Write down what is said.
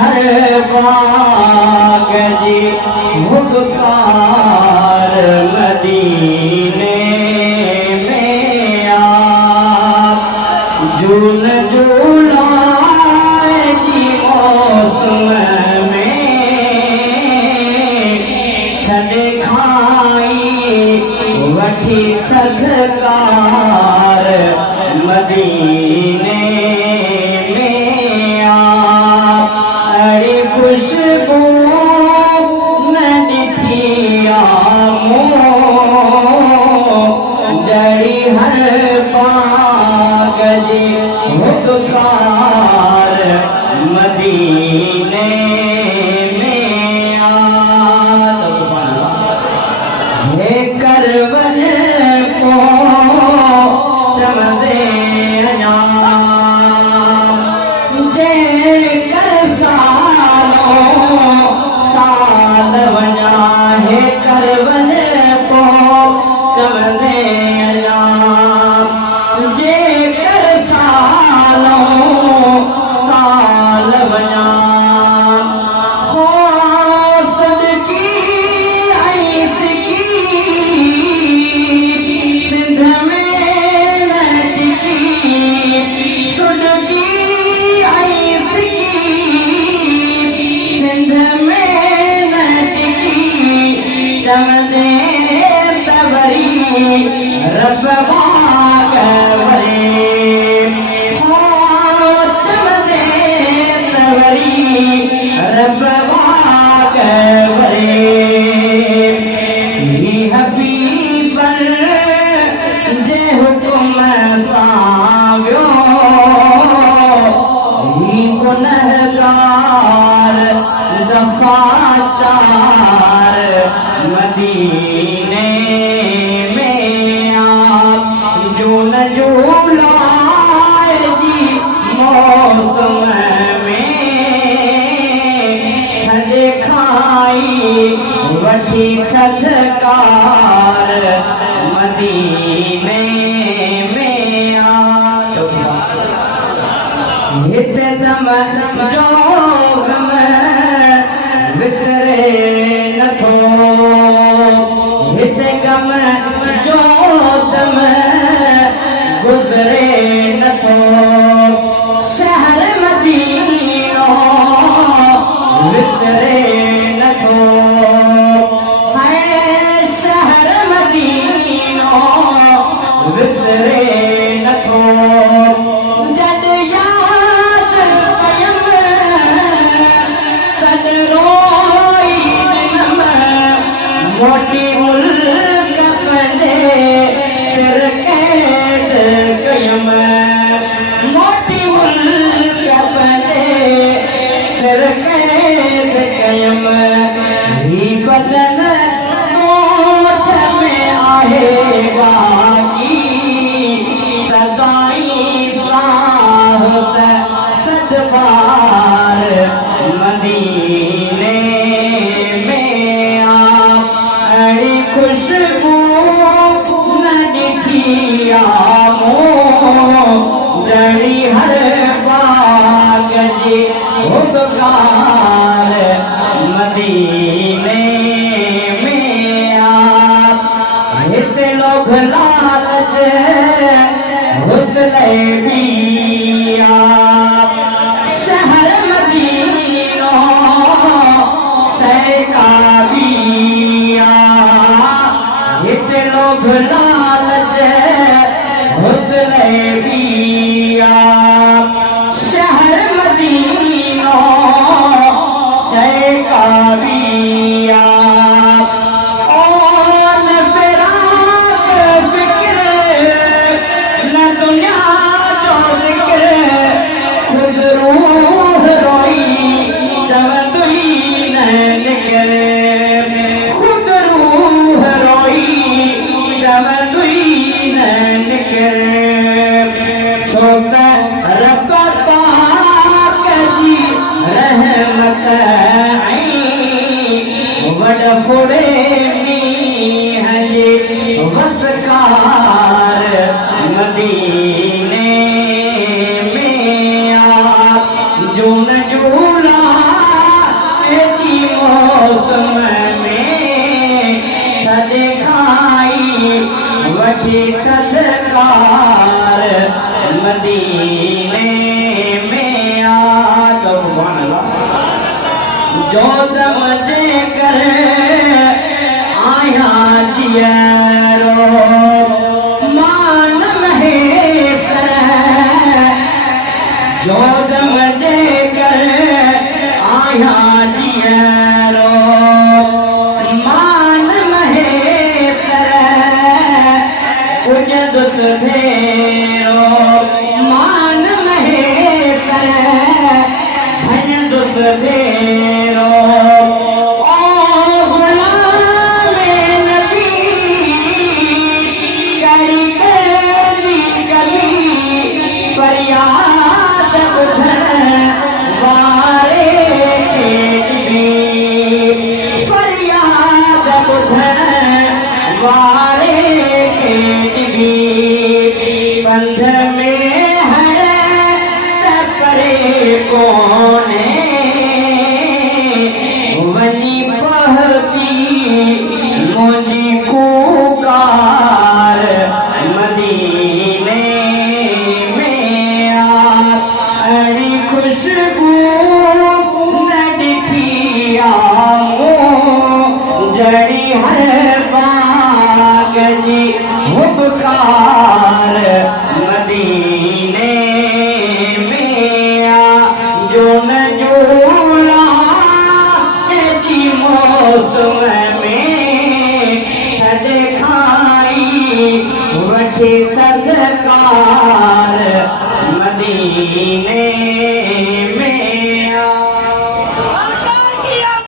हर बाग जी हुबकार मदीने में आप जून जुलाई जी मौसम में थदे खाई वठी थदकार मदीने में आप अड़ी खुशबू में ॾिठी आमो जड़ी हर बाग जी हुबकार मदीने में आप हे करवन को चमदे अञा जे कर सालो साल वञा हे करवन को चमदे अञा जे कर सालो साल वञा हो सदकी ऐं सिकी सिंध में न टिकी सुडकी ऐं सिकी सिंध में न टिकी चवंदे तवरी रब बाग वरे हो चवंदे तवरी रब बाग वरे ही हबीबन जे हुकुम सां वियो ही गुनहगार दफ़ा चार मदीने में आप जून जुलाई जी मौसम में थदे खाई वठी थदकार मदीने में आप हिते दम जो गम विसरे नथो हिते गम जो दम गुज़रे नथो शहर मदीनो विसरे नथो है शहर मदीनो विसरे नथो जद याद कयम तद रोई दिनम मोटी मुल्क पंहिंजे सिर कैद कयम मोटी मुल्क पंहिंजे सिर कैद कयम ही बदन कोठ में आहे बाकी सदाई साहत सदबार मदीने में आप अड़ी खुशबू न ॾिठी आमो जड़ी हर बाग जी हुबकार मदीने में आप हिते लोभ लालच हुतले भी आप शहर मदीनो शैका भी आप हिते लोभ लालच हुतले भी आप शहर मदीनो शैका भी आप ओन फिराक फिक्र न दुनिया जो ज़िक्र खुद रूह रोई चवंदुई न निकिरे खुद रूह रोई चवंदुई न निकिरे छो त रब पाक जी रहमत वॾ फुड़े मींहं जे वसकार मदीने में आप जून जुलाई मौसम में थदे खाई वठी थदकार मदीने में आ तो जो दम जे कर आया जियरो मान में कर जो दम जे कर आया जियरो मान में कर कुछ दुस भेरो मान में कर भन दुस भेरो फरियाद ॿुधण वारे खे बि फरियाद ॿुधण वारे खे बि पंध में हण त परे कोन्हे वञी पहुती मुंहिंजी कूकार मदीने खुशबू न ॾिठी आऊं जड़ी हर बाग जी हुबकार मदीने में जो न जोड़ा जी मौसम में थदे खाई वठी थदकार